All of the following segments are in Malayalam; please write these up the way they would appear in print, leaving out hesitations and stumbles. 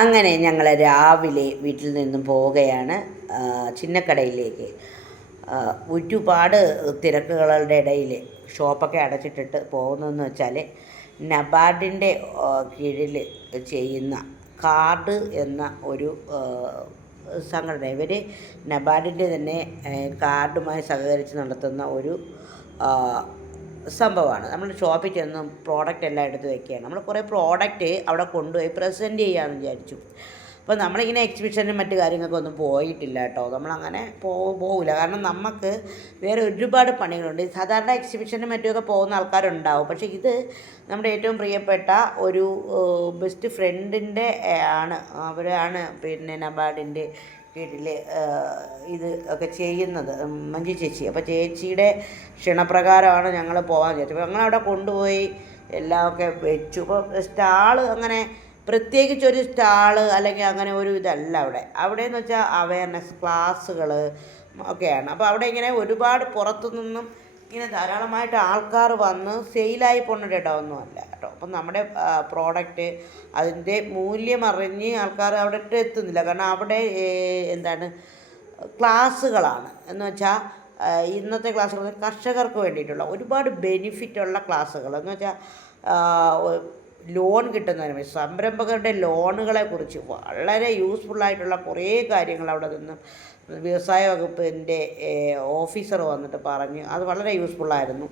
അങ്ങനെ ഞങ്ങൾ രാവിലെ വീട്ടിൽ നിന്നും പോവുകയാണ് ചിന്നക്കടയിലേക്ക്. ഒരുപാട് തിരക്കുകളുടെ ഇടയിൽ ഷോപ്പൊക്കെ അടച്ചിട്ടിട്ട് പോകുന്നതെന്ന് വെച്ചാൽ നബാർഡിൻ്റെ കീഴിൽ ചെയ്യുന്ന കാർഡ് എന്ന ഒരു സംഘടന. ഇവർ നബാർഡിൻ്റെ തന്നെ കാർഡുമായി സഹകരിച്ച് നടത്തുന്ന ഒരു സംഭവമാണ്. നമ്മൾ ഷോപ്പിൽ ചെന്ന് പ്രോഡക്റ്റ് എല്ലാം എടുത്ത് വെക്കുകയാണ്. നമ്മൾ കുറേ പ്രോഡക്റ്റ് അവിടെ കൊണ്ടുപോയി പ്രസൻറ്റ് ചെയ്യാമെന്ന് വിചാരിച്ചു. അപ്പോൾ നമ്മളിങ്ങനെ എക്സിബിഷനും മറ്റു കാര്യങ്ങൾക്കൊന്നും പോയിട്ടില്ല കേട്ടോ. നമ്മളങ്ങനെ പോകില്ല. കാരണം നമുക്ക് വേറെ ഒരുപാട് പണികളുണ്ട്. സാധാരണ എക്സിബിഷനും മറ്റുമൊക്കെ പോകുന്ന ആൾക്കാരുണ്ടാവും. പക്ഷേ ഇത് നമ്മുടെ ഏറ്റവും പ്രിയപ്പെട്ട ഒരു ബെസ്റ്റ് ഫ്രണ്ടിൻ്റെ അവരാണ് പിന്നെ നബാർഡിൻ്റെ കീഴിൽ ഇത് ഒക്കെ ചെയ്യുന്നത്, മഞ്ജു ചേച്ചി. അപ്പോൾ ചേച്ചിയുടെ ക്ഷണപ്രകാരമാണ് ഞങ്ങൾ പോകാൻ വിചാരിച്ചത്. അപ്പോൾ ഞങ്ങളവിടെ കൊണ്ടുപോയി എല്ലാമൊക്കെ വെച്ചു. അപ്പോൾ സ്റ്റാള് അങ്ങനെ പ്രത്യേകിച്ചൊരു സ്റ്റാള് അല്ലെങ്കിൽ അങ്ങനെ ഒരു ഇതല്ല അവിടെയെന്ന് വെച്ചാൽ അവയർനെസ് ക്ലാസ്സുകൾ ഒക്കെയാണ്. അപ്പോൾ അവിടെ ഇങ്ങനെ ഒരുപാട് പുറത്തു നിന്നും ഇങ്ങനെ ധാരാളമായിട്ട് ആൾക്കാർ വന്ന് സെയിലായി പോകുന്നുണ്ട് കേട്ടോ, ഒന്നുമല്ല കേട്ടോ. അപ്പം നമ്മുടെ പ്രോഡക്റ്റ് അതിൻ്റെ മൂല്യം അറിഞ്ഞ് ആൾക്കാർ അവിടെ എത്തുന്നില്ല. കാരണം അവിടെ എന്താണ് ക്ലാസ്സുകളാണ് എന്ന് വെച്ചാൽ ഇന്നത്തെ ക്ലാസ്സുകൾ കർഷകർക്ക് വേണ്ടിയിട്ടുള്ള ഒരുപാട് ബെനിഫിറ്റുള്ള ക്ലാസ്സുകൾ എന്ന് വെച്ചാൽ ലോൺ കിട്ടുന്നതിന് വേണ്ടി സംരംഭകരുടെ ലോണുകളെക്കുറിച്ച് വളരെ യൂസ്ഫുള്ളായിട്ടുള്ള കുറേ കാര്യങ്ങൾ അവിടെ നിന്ന് വ്യവസായ വകുപ്പിൻ്റെ ഓഫീസർ വന്നിട്ട് പറഞ്ഞ് അത് വളരെ യൂസ്ഫുള്ളായിരുന്നു.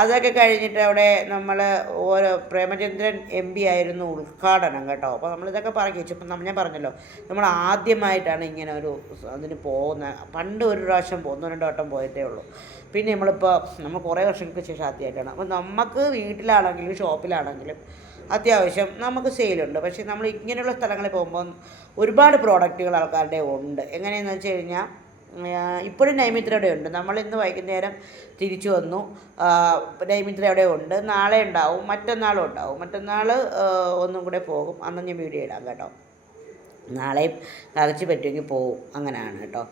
അതൊക്കെ കഴിഞ്ഞിട്ട് അവിടെ നമ്മൾ ഓരോ പ്രേമചന്ദ്രൻ MP ആയിരുന്നു ഉദ്ഘാടനം കേട്ടോ. അപ്പോൾ നമ്മളിതൊക്കെ പറഞ്ഞു വെച്ചു. ഇപ്പം ഞാൻ പറഞ്ഞല്ലോ, നമ്മൾ ആദ്യമായിട്ടാണ് ഇങ്ങനെ ഒരു അതിന് പോകുന്നത്. പണ്ട് ഒരു പ്രാവശ്യം ഒന്നോ രണ്ടോ വട്ടം പോയിട്ടേ ഉള്ളൂ. പിന്നെ നമ്മൾ കുറേ വർഷങ്ങൾക്ക് ശേഷം ആദ്യമായിട്ടാണ്. അപ്പോൾ നമുക്ക് വീട്ടിലാണെങ്കിലും ഷോപ്പിലാണെങ്കിലും അത്യാവശ്യം നമുക്ക് സെയിലുണ്ട്. പക്ഷേ നമ്മൾ ഇങ്ങനെയുള്ള സ്ഥലങ്ങളിൽ പോകുമ്പോൾ ഒരുപാട് പ്രോഡക്റ്റുകൾ ആൾക്കാരുടെ ഉണ്ട്. എങ്ങനെയെന്ന് വെച്ച് കഴിഞ്ഞാൽ ഇപ്പോഴും നൈമിത്ര അവിടെ ഉണ്ട്. നമ്മളിന്ന് വൈകുന്നേരം തിരിച്ചു വന്നു. നൈമിത്ര അവിടെ ഉണ്ട്. നാളെ ഉണ്ടാവും, മറ്റന്നാളും ഉണ്ടാവും. മറ്റന്നാൾ ഒന്നും കൂടെ പോകും. അന്ന് ഞാൻ വീഡിയോ ഇടാം കേട്ടോ. നാളെയും നിറച്ച് പറ്റുമെങ്കിൽ പോവും. അങ്ങനെയാണ് കേട്ടോ.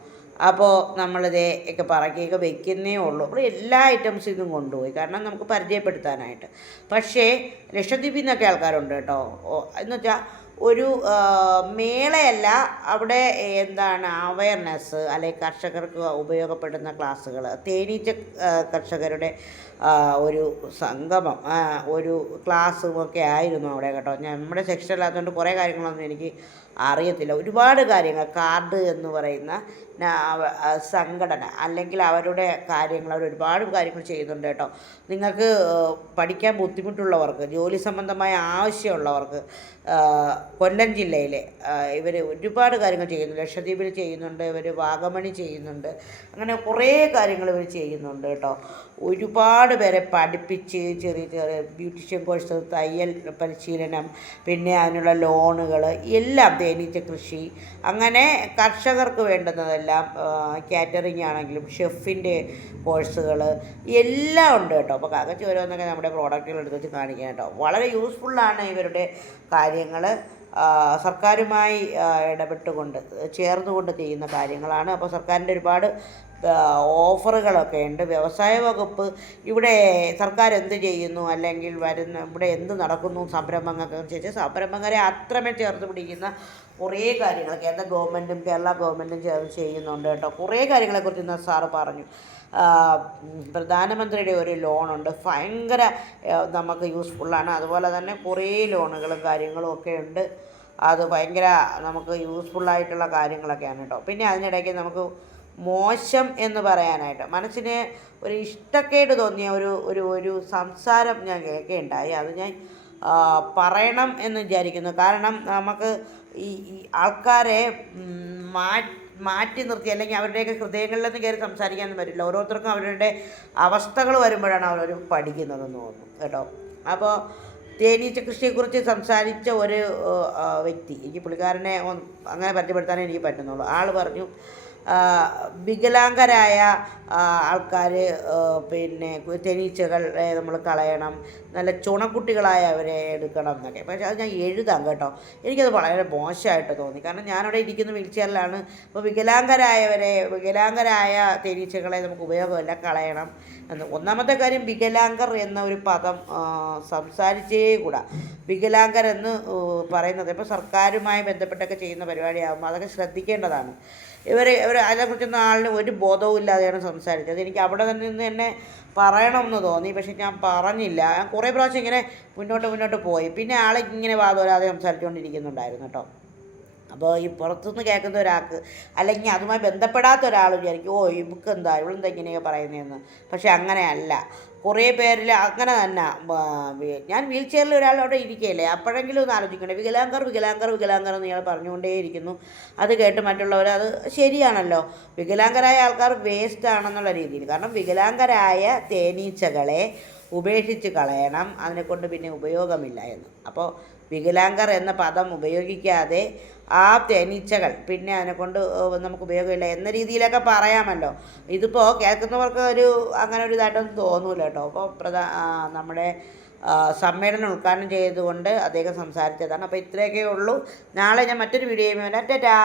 അപ്പോൾ നമ്മളിതേ ഒക്കെ പറക്കിയൊക്കെ വെക്കുന്നേ ഉള്ളൂ. അപ്പോൾ എല്ലാ ഐറ്റംസും ഇതും കൊണ്ടുപോയി, കാരണം നമുക്ക് പരിചയപ്പെടുത്താനായിട്ട്. പക്ഷേ ലക്ഷദ്വീപിൽ നിന്നൊക്കെ ആൾക്കാരുണ്ട് കേട്ടോ. എന്ന് വെച്ചാൽ ഒരു മേളയല്ല, അവിടെ എന്താണ് അവയർനെസ് അല്ലെങ്കിൽ കർഷകർക്ക് ഉപയോഗപ്പെടുന്ന ക്ലാസ്സുകൾ, തേനീച്ച കർഷകരുടെ ഒരു സംഗമം, ഒരു ക്ലാസ്സും ഒക്കെ ആയിരുന്നു അവിടെ കേട്ടോ. നമ്മുടെ സെക്ഷനിലാത്തതുകൊണ്ട് കുറേ കാര്യങ്ങളൊന്നും എനിക്ക് അറിയത്തില്ല. ഒരുപാട് കാര്യങ്ങൾ കാർഡ് എന്ന് പറയുന്ന സംഘടന അല്ലെങ്കിൽ അവരുടെ കാര്യങ്ങൾ അവർ ഒരുപാട് കാര്യങ്ങൾ ചെയ്യുന്നുണ്ട് കേട്ടോ. നിങ്ങൾക്ക് പഠിക്കാൻ ബുദ്ധിമുട്ടുള്ളവർക്ക്, ജോലി സംബന്ധമായ ആവശ്യമുള്ളവർക്ക് കൊല്ലം ജില്ലയിൽ ഇവർ ഒരുപാട് കാര്യങ്ങൾ ചെയ്യുന്നുണ്ട്. ലക്ഷദ്വീപിൽ ചെയ്യുന്നുണ്ട്, ഇവർ വാഗമണി ചെയ്യുന്നുണ്ട്. അങ്ങനെ കുറേ കാര്യങ്ങൾ ഇവർ ചെയ്യുന്നുണ്ട് കേട്ടോ. ഒരുപാട് പേരെ പഠിപ്പിച്ച് ചെറിയ ചെറിയ ബ്യൂട്ടീഷ്യൻ കോഴ്സ്, തയ്യൽ പരിശീലനം, പിന്നെ അതിനുള്ള ലോണുകൾ എല്ലാം, തേനീച്ച കൃഷി, അങ്ങനെ കർഷകർക്ക് വേണ്ടുന്നതെല്ലാം, കാറ്ററിംഗ് ആണെങ്കിലും ഷെഫിൻ്റെ കോഴ്സുകൾ എല്ലാം ഉണ്ട് കേട്ടോ. അപ്പോൾ കാക്കച്ചി ഓരോന്നൊക്കെ നമ്മുടെ പ്രോഡക്റ്റുകൾ എടുത്ത് വെച്ച് കാണിക്കാം കേട്ടോ. വളരെ യൂസ്ഫുള്ളാണ് ഇവരുടെ കാര്യങ്ങൾ. സർക്കാരുമായി ഇടപെട്ടുകൊണ്ട് ചേർന്നുകൊണ്ട് ചെയ്യുന്ന കാര്യങ്ങളാണ്. അപ്പോൾ സർക്കാരിൻ്റെ ഒരുപാട് ഓഫറുകളൊക്കെ ഉണ്ട്. വ്യവസായ വകുപ്പ് ഇവിടെ സർക്കാർ എന്ത് ചെയ്യുന്നു അല്ലെങ്കിൽ ഇവിടെ എന്ത് നടക്കുന്നു സംരംഭങ്ങൾക്ക് അനുസരിച്ച് സംരംഭകരെ അത്രമേൽ ചേർത്ത് പിടിക്കുന്ന കുറേ കാര്യങ്ങൾ കേന്ദ്ര ഗവൺമെൻറ്റും കേരള ഗവൺമെൻറ്റും ചേർന്ന് ചെയ്യുന്നുണ്ട് കേട്ടോ. കുറേ കാര്യങ്ങളെക്കുറിച്ച് ഇന്ന് സാറ് പറഞ്ഞു. പ്രധാനമന്ത്രിയുടെ ഒരു ലോണുണ്ട്, ഭയങ്കര നമുക്ക് യൂസ്ഫുള്ളാണ്. അതുപോലെ തന്നെ കുറേ ലോണുകളും കാര്യങ്ങളും ഒക്കെ ഉണ്ട്. അത് ഭയങ്കര നമുക്ക് യൂസ്ഫുള്ളായിട്ടുള്ള കാര്യങ്ങളൊക്കെയാണ് കേട്ടോ. പിന്നെ അതിനിടയ്ക്ക് നമുക്ക് മോശം എന്ന് പറയാനായിട്ട് മനസ്സിന് ഒരു ഇഷ്ടക്കേട് തോന്നിയ ഒരു സംസാരം ഞാൻ കേൾക്കുകയുണ്ടായി. അത് ഞാൻ പറയണം എന്ന് വിചാരിക്കുന്നു. കാരണം നമുക്ക് ഈ ആൾക്കാരെ മാറ്റി നിർത്തി അല്ലെങ്കിൽ അവരുടെയൊക്കെ ഹൃദയങ്ങളിലൊന്നും കയറി സംസാരിക്കാനൊന്നും പറ്റില്ല. ഓരോരുത്തർക്കും അവരുടെ അവസ്ഥകൾ വരുമ്പോഴാണ് അവർ പഠിക്കുന്നതെന്ന് തോന്നുന്നു കേട്ടോ. അപ്പോൾ തേനീച്ച കൃഷിയെക്കുറിച്ച് സംസാരിച്ച ഒരു വ്യക്തി, എനിക്ക് പുള്ളിക്കാരനെ അങ്ങനെ പരിചയപ്പെടുത്താനേ എനിക്ക് പറ്റുന്നുള്ളൂ. ആൾ പറഞ്ഞു, വികലാംഗരായ ആൾക്കാർ, പിന്നെ തേനീച്ചകളെ നമ്മൾ കളയണം, നല്ല ചുണക്കുട്ടികളായ അവരെ എടുക്കണം എന്നൊക്കെ. പക്ഷേ അത് ഞാൻ എഴുതാം കേട്ടോ. എനിക്കത് വളരെ മോശമായിട്ട് തോന്നി. കാരണം ഞാനവിടെ ഇരിക്കുന്ന വീൽ ചെയറിലാണ്. അപ്പോൾ വികലാംഗരായ തേനീച്ചകളെ നമുക്ക് ഉപയോഗമില്ല, കളയണം എന്ന്. ഒന്നാമത്തെ കാര്യം, വികലാംഗർ എന്ന ഒരു പദം സംസാരിച്ചേ കൂടാ. വികലാംഗർ എന്ന് പറയുന്നത് ഇപ്പോൾ സർക്കാരുമായി ബന്ധപ്പെട്ടൊക്കെ ചെയ്യുന്ന പരിപാടിയാകുമ്പോൾ അതൊക്കെ ശ്രദ്ധിക്കേണ്ടതാണ്. ഇവർ അതിനെക്കുറിച്ചൊന്നും ആളിന് ഒരു ബോധവും ഇല്ലാതെയാണ് സംസാരിച്ചത്. എനിക്ക് അവിടെ നിന്ന് തന്നെ പറയണമെന്ന് തോന്നി, പക്ഷെ ഞാൻ പറഞ്ഞില്ല. ഞാൻ കുറേ പ്രാവശ്യം ഇങ്ങനെ മുന്നോട്ട് പോയി. പിന്നെ ആളിങ്ങനെ വാദോരാതെ സംസാരിച്ചുകൊണ്ടിരിക്കുന്നുണ്ടായിരുന്നു കേട്ടോ. അപ്പോൾ ഈ പുറത്തുനിന്ന് കേൾക്കുന്ന ഒരാൾക്ക്, അല്ലെങ്കിൽ അതുമായി ബന്ധപ്പെടാത്ത ഒരാൾ വിചാരിക്കും, ഓ ഇവക്കെന്താ ഇവളെന്താ ഇങ്ങനെയൊക്കെ പറയുന്നതെന്ന്. പക്ഷെ അങ്ങനെയല്ല. കുറേ പേരിൽ അങ്ങനെ തന്നെ. ഞാൻ വീൽ ചെയറിൽ ഒരാളവിടെ ഇരിക്കുകയല്ലേ, അപ്പോഴെങ്കിലും ഒന്ന് ആലോചിക്കണ്ടേ, വികലാംഗർ എന്ന് ഇയാൾ പറഞ്ഞുകൊണ്ടേയിരിക്കുന്നു. അത് കേട്ട് മറ്റുള്ളവർ, അത് ശരിയാണല്ലോ, വികലാംഗരായ ആൾക്കാർ വേസ്റ്റ് ആണെന്നുള്ള രീതിയിൽ. കാരണം വികലാംഗരായ തേനീച്ചകളെ ഉപേക്ഷിച്ച് കളയണം, അതിനെക്കൊണ്ട് പിന്നെ ഉപയോഗമില്ല എന്ന്. അപ്പോൾ വികലാംഗർ എന്ന പദം ഉപയോഗിക്കാതെ ആ തേനീച്ചകൾ പിന്നെ അതിനെക്കൊണ്ട് നമുക്ക് ഉപയോഗമില്ല എന്ന രീതിയിലൊക്കെ പറയാമല്ലോ. ഇതിപ്പോൾ കേൾക്കുന്നവർക്ക് അങ്ങനെ ഒരു ഇതായിട്ടൊന്നും തോന്നൂല കേട്ടോ. അപ്പോൾ നമ്മുടെ സമ്മേളനം ഉദ്ഘാടനം ചെയ്തുകൊണ്ട് അദ്ദേഹം സംസാരിച്ചതാണ്. അപ്പോൾ ഇത്രയൊക്കെ ഉള്ളൂ. നാളെ ഞാൻ മറ്റൊരു വീഡിയോയുമായി വരാം. ടാറ്റാ.